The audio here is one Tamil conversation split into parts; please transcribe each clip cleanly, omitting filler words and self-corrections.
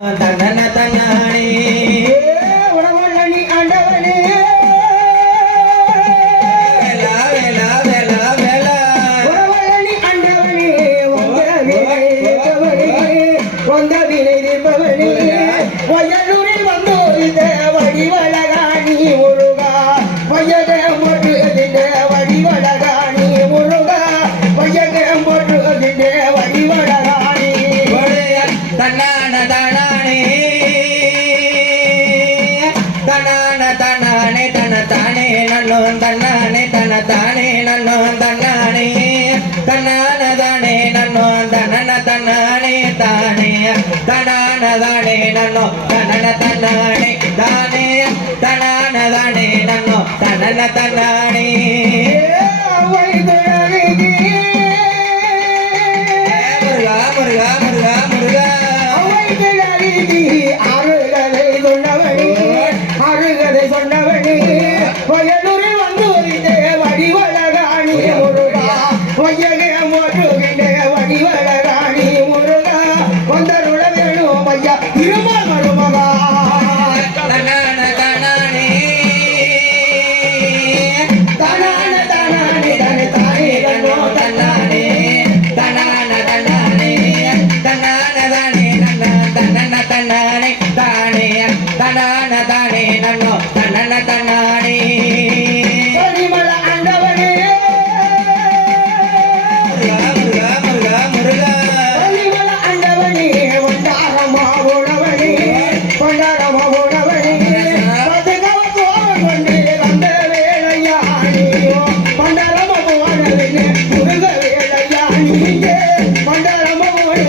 தன்னன தன்னானே உணவள்ளி ஆண்டவனே வேலா வேலா வேலா வேலா உணவள்ளி ஆண்டவனே வந்த வினை நிற்பவனே வயலூரில் வந்தோரித வடிவழகாணி முருகா வயகம் போற்றுகின்ற வடிவழகாணி முருகா வயகம் போற்றுகின்ற வடிவழகாணி தன்னான தானே தனான தானே தனத்தானே நன்னோ தன்னானே தனத்தானே நன்னோ தன்னானே தன்னான தானே நன்னோ தனன தன்னானே தானே தனான தானே நன்னோ தனன தன்னானே தானே தனான தானே நன்னோ தனன தன்னானே முருகா முருகா முருகா முருகா அருகதை சொன்னவனே வயலூரில் வந்து ஒரிதே வடிவழகாணி முருகா வையகம் போற்றுகின்ற வடிவழகாணி முருகா வந்தருள வேணும் ஐயா இருமல் மருமகா தனான தானே தனான தனானே தனே தானே தன்னோ தன்னானே தனான தன்னானே தனான தானே நன்னா தன்னன தன்னானே தானே தனான தானே நன்னோ தன்னன தன்னானே பரிமள ஆண்டவனே முருகா முருகா முருகா பரிமள ஆண்டவனே வண்டாரமா உணவனே வண்டாரமா உணவனே பதுகவ கோவம் கொண்டு வந்த வேளையா நீயோ வண்டாரமா உணவனே முருக வேளையா நீயே வண்டாரமா உணவனே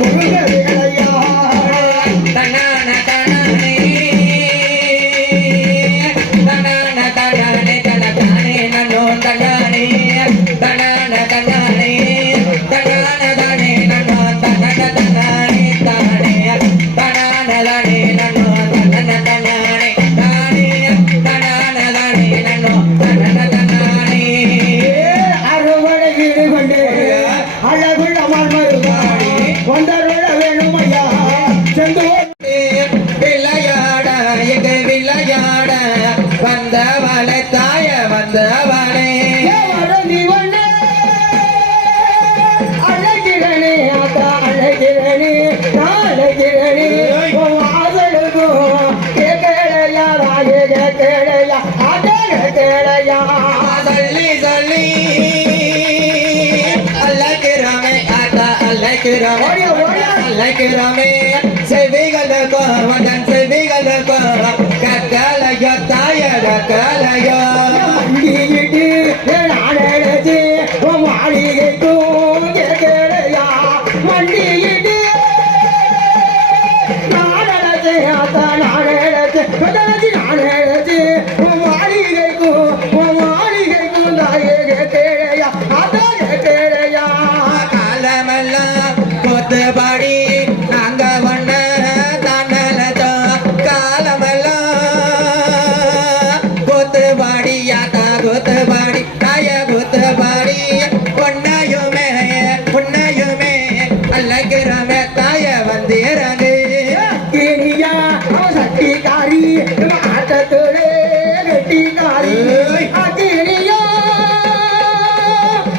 முருக வேளையா தனான தனானே தனான தனானே தனதானே நன்னோ தன்னானே தனான தனானே தனான தானே நன்னோ தனன தன்னானே தானே தனான தானே நன்னோ தனன தன்னானே தானே தனான தானே நன்னோ தனன தன்னானே அறுவடை வீடு கொண்டு அழகுள்ள மருகாடி வந்தருள வேணும் ஐயா செந்து விளையாட எங்க விளையாட வந்தவளை தாய வந்தவளே அழகிறனே ஆத்தா அழகிறனே அழகிறனே ஆதலுக்கும் கேளையா ராஜே கேளையா ஆதல கேளையா சொல்லி சொல்லி அழைக்கிறோமே ஆத்தா அழைக்கிறோமே அழைக்கிறோமே செவிகளுக்கோ மதன் செவிகளுக்கோ கக்கலையோ தாய கக்கலையோ மண்டியிட்டு நாடே மாளிகைக்கும் கேளையா மண்டியிட்டு நாடே ஆத்தா நாடே நாடே மாளிகைக்கும் தாயே கேளையா ஆத்தா கேளையா காலமெல்லாம் கொத்துபடி நாங்க ஒண்ண தானலதோ காலமெல்லாம் கொத்துபடி யாத்தா கொத்துபடி தாய கொத்துபடி பொன்னையுமே பொன்னையுமே அழைக்கிறமே தாய வந்திறங்கு கேணியா சட்டிக்காரி ஆட்டத்தோடு கெட்டிக்காரி கேணியா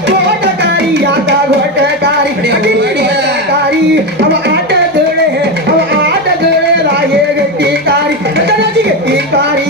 கோட்டக்காரி ஆத்தா கோட்டக்காரி கோட்டக்காரி அவ ஆட்டத்தோடு ராயே கெட்டிக்காரி கெட்டிக்காரி